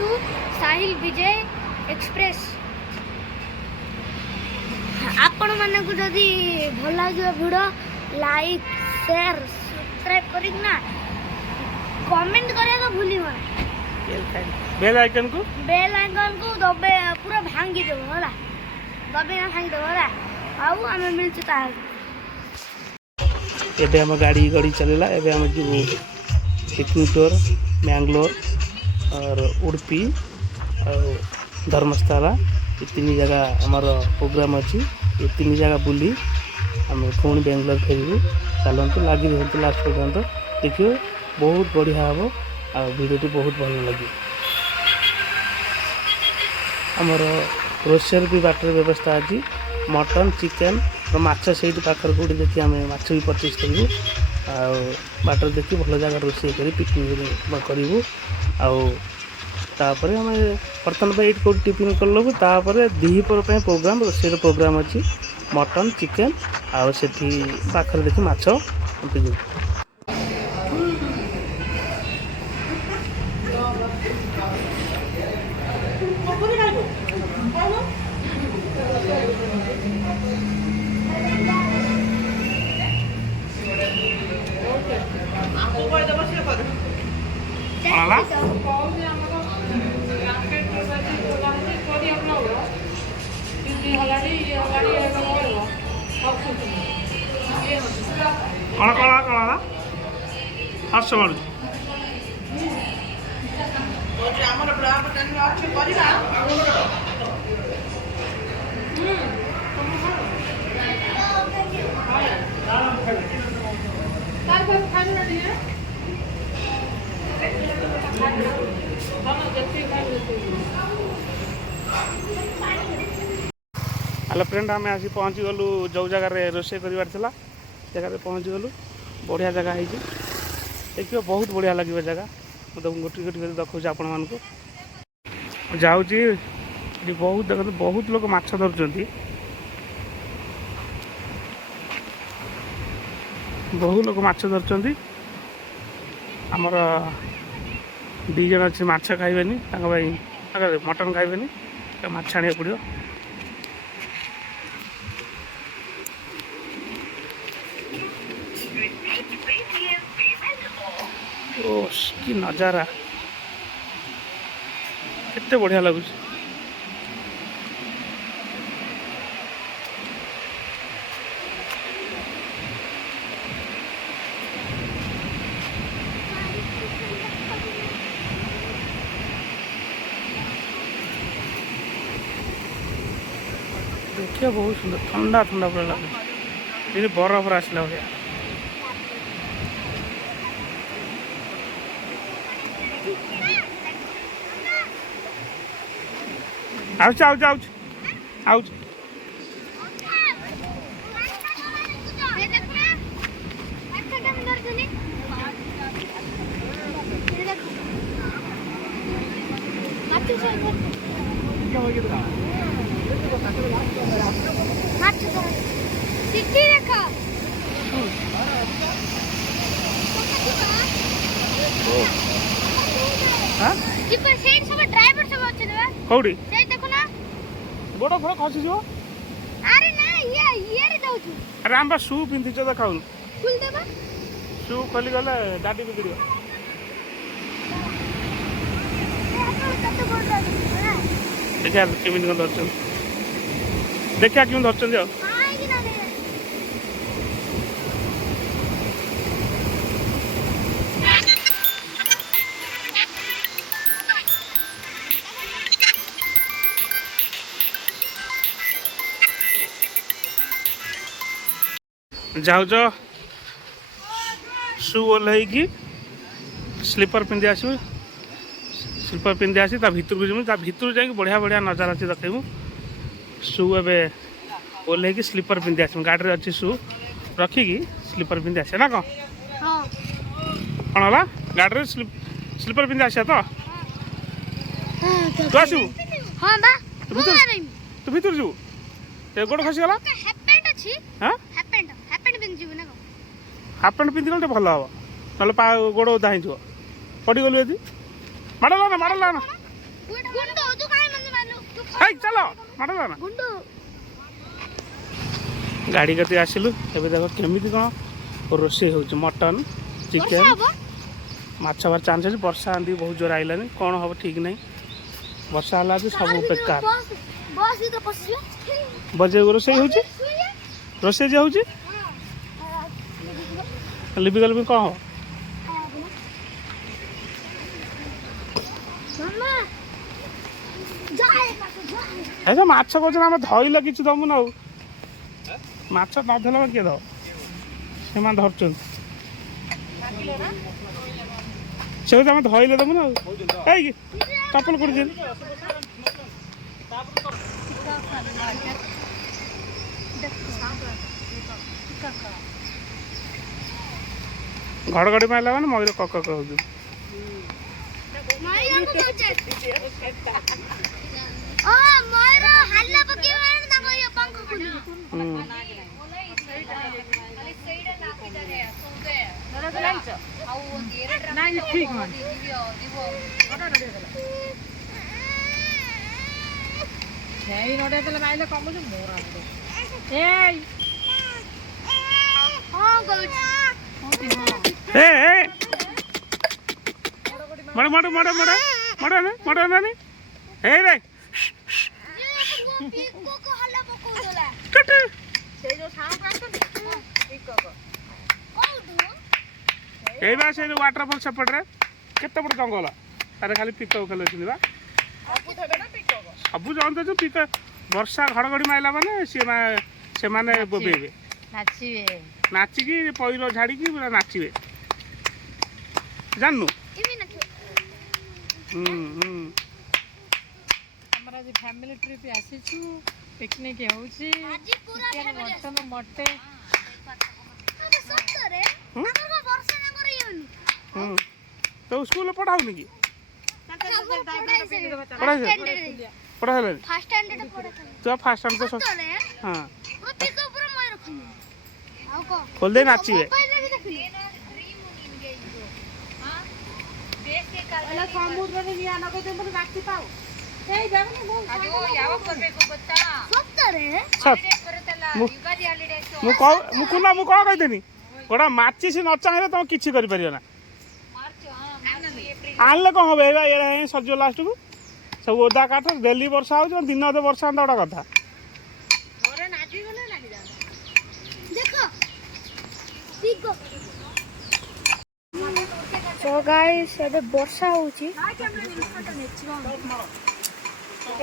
To Sahil Vijay express. आपण मानक जदि भल लगे वीडियो लाइक शेयर सब्सक्राइब करना कमेंट करिया तो भूली बेल आइकन को दबे पूरा भांगी देव होला दबे ना भांगी देव होला आउ आमे मिलछु तार एबे हम गाड़ी गड़ी चलेला एबे हम जो पिकनिक टूर मैंगलोर और उडुपी और धर्मशाला ये तीन जगह हमार प्रोग्राम अच्छी ये तीन जगह बुली आम पुणी बेंगलोर फेरू चलतु लगी रुहतु लास्ट पर्यंत देखिए बहुत बढ़िया हम आ भिडियो बहुत भल लगे आमर रोषेर भी बाटर व्यवस्था अच्छी मटन चिकेन और माछ से पाखर कौटी देखिए आम माछ भी परचेज करूँ आटर देखिए भल जगह रोषे कर पिकनिक करूँ आपर आम बर्तमान ये कौट टिफिन कलु तापर दीपर प्रोग्राम रोषेर प्रोग्राम अच्छी मटन चिकेन आठी पाखर देखिए माछ पिकनिक कौन कौन कौन हर्ष मार हेलो फ्रेंड आम आसी पहुँची गलु जो जगार रोषे कर जगह पहुँची गलु बढ़िया जगह है देखिए बहुत बढ़िया लगे जगह मुझे गोटी गोटी कर देखा आपण मान जाऊँगी बहुत देखते बहुत लोग माछ धरुंच बहुत लोग माछ धरुंच आमर दीज अच्छे माछ खाइबे मटन खाइबे माछ आने पड़ो कि नजारा केते बढ़िया लगुच देखिए बहुत सुंदर ठंडा ठंडा पूरा लगे बरफ आसला भाया ouch ouch ouch ouch driver सब अच्छे कौड़ी देखो ना गोड़ फोड़ खसी जो अरे ना ये रे जाउछु अरे हम शू पिंधि छ देखाउन खुल देबा शू खोली गले दादी बिगड़ियो देखिए केमिन को धरछन देखिए केमिन धरछन जो जाऊच शू ओह्लैकी स्लीपर पिंधि आस स्लीपर पिंधि आसी भितर को जीवु भितर जा बढ़िया बढ़िया नजारा अच्छी देखू शू एवं ओह्लैकी स्लीपर पिंधि आस गाड़ी में अच्छी शू रखिकी स्लीपर पिंधि आसे ना कौन कौन है गाड़ी स्लीपर पिंधि आसा तो तू आसू तू भितर जीवु गोड़ खसीगला हाफ पैंट पिंधि गले भल हम ना गोड़ ओदा हो पड़गलु यदि माड़ ना गुंडू तू काय म्हणजे मारलो हाय चलो मार ना गुंडू गाड़ी कति आसिलु एबे देखो केमिति कौन रोषेई होउछ मटन चिकेन माछ बार चांस अछि वर्षा आंधी बहुत जोर आइलानी कौन हम ठीक नहीं वर्षा हला जे सब बेकार बस भी तो पसियो बजे रोषेई होउछ रोषेई जे होउछ लिबि गल भी कौन हो मम्मा जाए ऐसा माछ कोचना हम धइल किछ दमु न माछ न धल किए दो से धरचुन से आम धइले दमु न चपल कर घड़घड़ी मारला मैंने मयूर कक कहू मड़ मड़ मड़ मड़ मड़ मड़ नानी हे रे ए बा से वाटरफॉल सेपटे केते बड़ जंगल तारे खाली पिकअप खेल सब जानते जो पिक वर्षा घड़घड़ी मारला माने से माने बोबेबे नाचिकी पैर झाड़िकी पूरा नाचिबे जाननु फैमिली ट्रिप आसीचु पिकनिक होउची चिकन मटन मटे तो स्कूल पढ़ाऊनी कि पढ़ा तो फास्ट स्टैंड तो हाँ खोल दे नाचिबे समुद्र निया नको ते मन नाची पाऊ ए जावनी मो ಅದು ಯಾವ ಬರಬೇಕು ಗೊತ್ತಾ ಸತ್ತರೆ ମୁଁ କଣ କହିଦେନି ଗୋଟା ମାଚିସି ନ ଚାହିଁଲେ ତମେ କିଛି କରିପାରିବ ନା ଆଣିଲେ କଣ ହବ ଏଇଟା ହିଁ ସରିଯିବ ଲାଷ୍ଟକୁ ସବୁ ଓଦା କାଠ ଡେଲି ବର୍ଷା ହଉଛି ଦିନ ଅଧେ ବର୍ଷା ହନ୍ତା ଗୋଟେ କଥା So guys, ଏବେ ବର୍ଷା ହଉଛି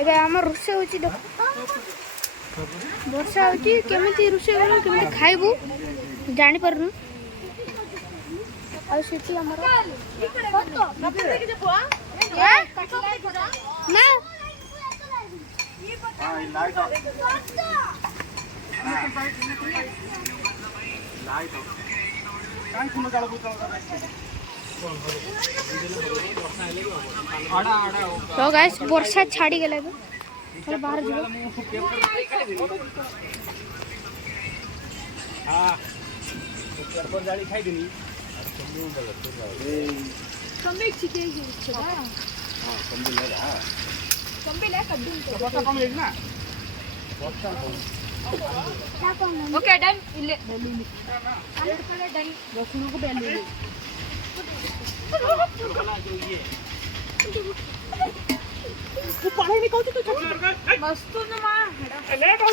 ଏବେ ଆମର ରୋଷେଇ ହଉଛି ଦେଖ ବର୍ଷା ହଉଛି କେମିତି ରୋଷେଇ କରିବୁ କେମିତି ଖାଇବୁ ଜାଣିପାରୁନୁ ଆଉ ସେଠି ଆମର तो गाइस वर्षा छाड़ी गला चल बाहर जीव ओके डन इल्ले डन रसुन को बेली तू पानी निकालते तो मस्त ना मां लेट हो गई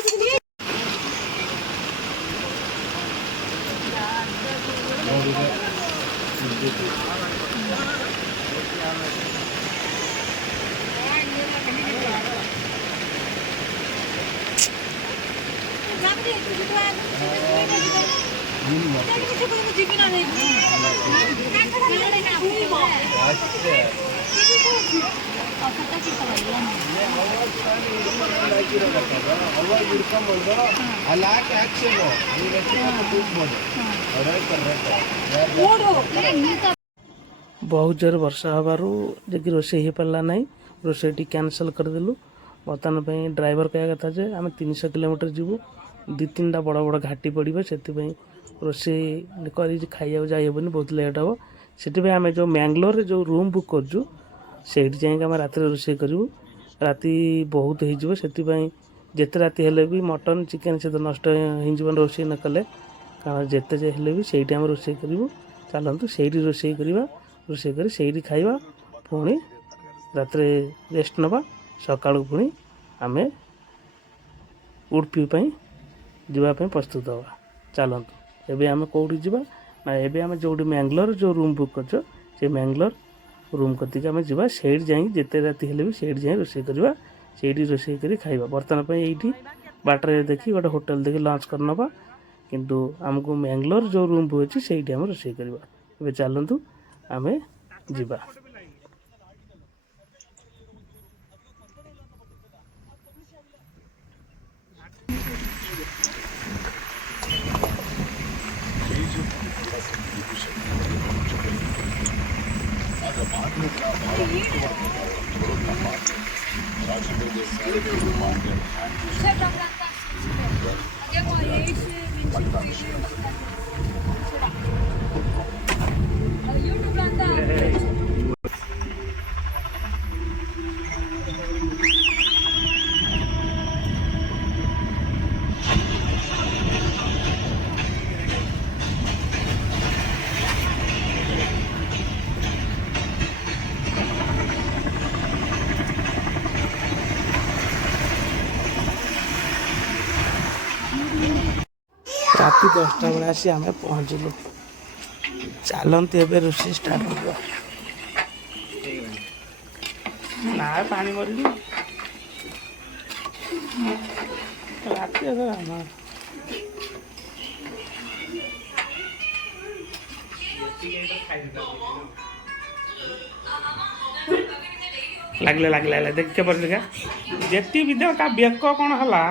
बहुत जोर वर्षा हबारू जे रोषे हो पारा ना रोषे कैंसल करदेलु बर्तमान ड्राइवर कह कथा जे आम 300 किलोमीटर जीवु 2-3टा बड़ बड़ घाटी पड़े से रोषे कर खाई जाइबनी बहुत लेट हम से आम जो मैंगलोर जो रूम बुक करजु ସେଇଠି ଯାଇକି ଆମେ ରାତିରେ ରୋଷେଇ କରିବୁ। ରାତି ବହୁତ ହେଇଯିବ, ସେଥିପାଇଁ ଯେତେ ରାତି ହେଲେ ବି ମଟନ୍ ଚିକେନ୍ ସେ ତ ନଷ୍ଟ ହେଇଯିବ ରୋଷେଇ ନ କଲେ। କାରଣ ଯେତେ ହେଲେ ବି ସେଇଠି ଆମେ ରୋଷେଇ କରିବୁ। ଚାଲନ୍ତୁ ସେଇଠି ରୋଷେଇ କରିବା, ରୋଷେଇ କରି ସେଇଠି ଖାଇବା, ପୁଣି ରାତିରେ ରେଷ୍ଟ ନେବା, ସକାଳୁ ପୁଣି ଆମେ ଉଡୁପି ପାଇଁ ଯିବା ପାଇଁ ପ୍ରସ୍ତୁତ ହେବା। ଚାଲନ୍ତୁ ଏବେ ଆମେ କେଉଁଠି ଯିବା ନା, ଏବେ ଆମେ ଯେଉଁଠି ମ୍ୟାଙ୍ଗଲୋର ଯେଉଁ ରୁମ୍ ବୁକ୍ କରିଛୁ ସେ ମ୍ୟାଙ୍ଗଲୋର ରୁମ୍ କତିକି ଆମେ ଯିବା। ସେଇଠି ଯାଇକି ଯେତେ ରାତି ହେଲେ ବି ସେଇଠି ଯାଇ ରୋଷେଇ କରିବା, ସେଇଠି ରୋଷେଇ କରି ଖାଇବା। ବର୍ତ୍ତମାନ ପାଇଁ ଏଇଠି ବାଟରେ ଦେଖି ଗୋଟେ ହୋଟେଲ ଦେଖି ଲଞ୍ଚ କରିନେବା, କିନ୍ତୁ ଆମକୁ ମ୍ୟାଙ୍ଗଲୋର ଯେଉଁ ରୁମ୍ ବୁକ୍ ଅଛି ସେଇଠି ଆମେ ରୋଷେଇ କରିବା। ଏବେ ଚାଲନ୍ତୁ ଆମେ ଯିବା। ରାତି 10ଟା ବେଳେ ଆସି ଆମେ ପହଞ୍ଚିଲୁ। ଚାଲନ୍ତୁ ଏବେ ରୋଷେଇ ଷ୍ଟାର୍ଟ କରିବା। ନା ପାଣି ମରିନି ରାତି ଲାଗିଲା ଦେଖିତେ ପଡ଼ିଲେ ଯେତିକି ବିଦ୍ୟା ତା ବେକ କ'ଣ ହେଲା।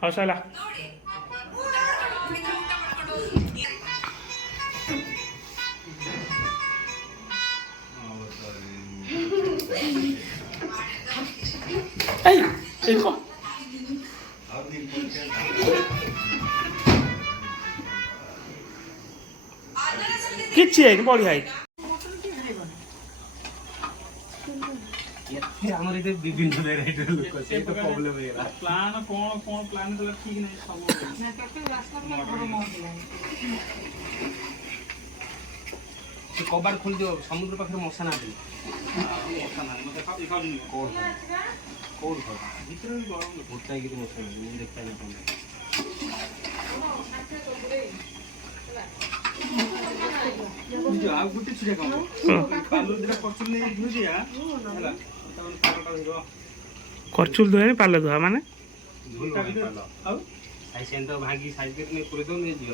ହଉ ସରିଲା। କିଛି ହେଇନି, ବଢିଆ ହେଇଛି। ଆମର ଏଠି ବିଭିନ୍ନ ଭେରାଇଟିର ଲୋକ, ସେଇ ତ ପ୍ରୋବ୍ଲେମ ହେଇଗଲା। ପ୍ଲାନ କ'ଣ ପ୍ଲାନ ଦେଲା ଠିକ ନାହିଁ ସବୁ। ସେ କବାଟ ଖୋଲିଦିଅ, ସମୁଦ୍ର ପାଖରେ ମଶା ନାହାନ୍ତି। ମଶା ନାହିଁ ମତେ ଖାଉଛନ୍ତି କୋଉଠି ଭିତରେ ବି ଗରମ ଗୋଟାଏ କିଛି ମଶା ନାହିଁ। ମୁଁ ଦେଖାନି ଆଉ ଗୋଟେ ଛିଡ଼ା କାମ ପାଲ ଦିଟା କରଚୁଲି ନେଇ ଧୋଇଦିଆ ହେଲା, କରଚୁଲି ଧୋଇବା ପାଲ ଧୋଇବା ମାନେ ଆଉ ସେମିତି ଭାଙ୍ଗି ସାଇଜ କରି ନେଇ ପୁରେଇ ଦଉ ନେଇଯିବ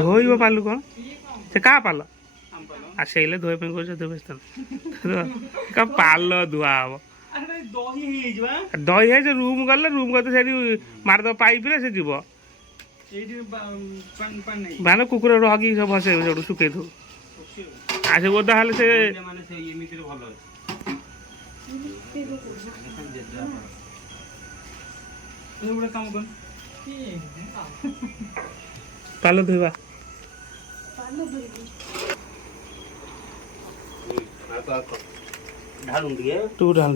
ଧୋଇବ ପାଲ କ'ଣ ସେ କାହା ପାଲ ସେଇଲେ ଧୋଇବା ପାଇଁ କହୁଛ ପାଲ ଧୁଆ ହବ। ଦହି ହେଇଛି ରୁମ୍ ଗଲେ ରୁମ୍ ଗଲେ ସେଠି ମାରିଦବ ପାଇପରେ ସେ ଯିବ। ମାନେ କୁକୁର ହଗିକି ସବୁ ଭସେଇବୁ ସେଠୁ ଶୁଖେଇ ଦବୁ। ଆଉ ସେ ଓଦା ହେଲେ ସେ ପାଲ ଧୋଇବା ତୁ ଢାଲ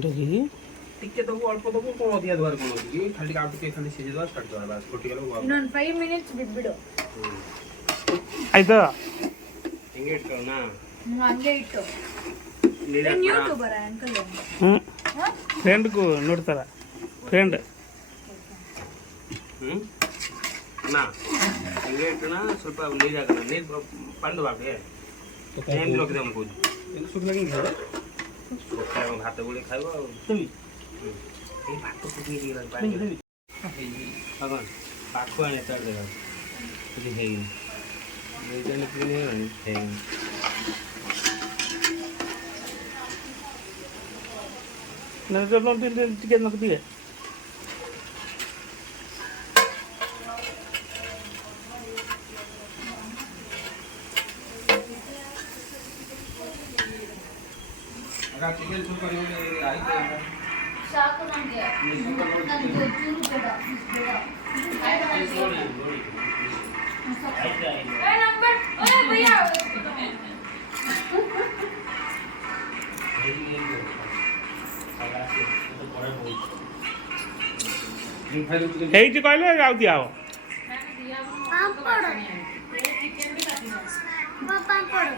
ଟିକେ ଦବୁ, ଅଳ୍ପ ଦବୁ, କ'ଣ ଅଧିକା ଦେବାର କ'ଣ ଅଛି କି? ଖାଲି ଆଉ ଟିକେ ଖାଲି ସିଝେଇ ଦେବା, ଷ୍ଟାର୍ଟ ଦେବା, ବାସ୍ ଫୁଟିଗଲା। 5 minutes ಬಿಟ್ಬಿಡು. ಆಯ್ತಾ ಹಿಂಗೆ ಇಟ್ಟು ಯೂಟ್ಯೂಬರ್ ಅಂಕಲ್ ಫ್ರೆಂಡ್ಗೂ ನೋಡ್ತಾರ ಫ್ರೆಂಡ್ ನಾ ಹಿಂಗೆ ಇಟ್ಟಣ ಸ್ವಲ್ಪ ನೀರು ಹಾಕೋಣ, ನೀರು ಪಂಡು ಬಾಕೆ ଏମିତି ରଖିଦେବ ମୁଁ କହୁଛି ଭାତ ଗୋଳି ଖାଇବ ଆଉ ଏଇ ଭାତ ଫୁଟିକି ପାଖୁ ଆଣି ଏତେ ଦେଖ ହେଇନି ହେଇଗଲାଣି ହେଇନି ଟିକେ ନଖଦିଏ ହେଇଛି କହିଲେ ଆଉ ଦିଆହବ। ପାମ୍ପଡ଼ ପାମ୍ପଡ଼